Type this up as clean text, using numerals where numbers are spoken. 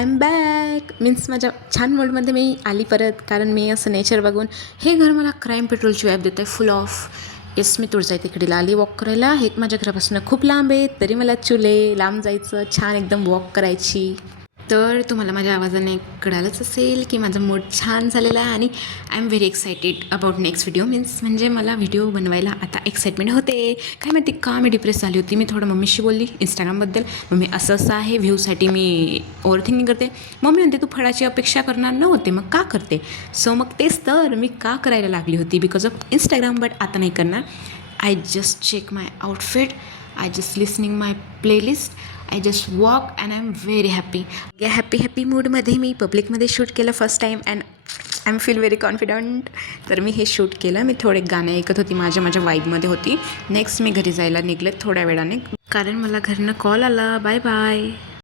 I am back. Means माझ्या छान मूडमध्ये मी आली परत, कारण मी असं नेचर बघून हे घर मला क्राईम पेट्रोलची वॅब देत आहे फुल ऑफ. येस, मी तुळजा तिकडे आली वॉक करायला. हे माझ्या घरापासून खूप लांब आहे, तरी मला चुले लांब जायचं, छान एकदम वॉक करायची. तर तुम्हाला माझ्या आवाजाने कळालंच असेल की माझा मूड छान झालेला आहे आणि I am very excited about next video. Means म्हणजे मला व्हिडिओ बनवायला आता एक्साइटमेंट होते. काय माहिती का मी डिप्रेस झाली होती. मी थोडं मम्मीशी बोलली इंस्टाग्रामबद्दल. मम्मी असं आहे, व्ह्यूसाठी मी ओव्हर थिंकिंग करते. मम्मी म्हणते तू फळाची अपेक्षा करणार नव्हते, मग का करते. सो मग तेच तर मी का करायला लागली होती, बिकॉज ऑफ इंस्टाग्राम. बट आता नाही करणार. I just check my outfit, I just listening my playlist, I just walk and I am very happy. या हॅपी मूडमध्ये मी पब्लिकमध्ये शूट केलं first time and I am feel very confident. तर मी हे शूट केलं. मी थोडे गाणे ऐकत होती, माझ्या वाईबमध्ये होती. नेक्स्ट मी घरी जायला निघले थोड्या वेळाने, कारण मला घरनं कॉल आला. Bye bye.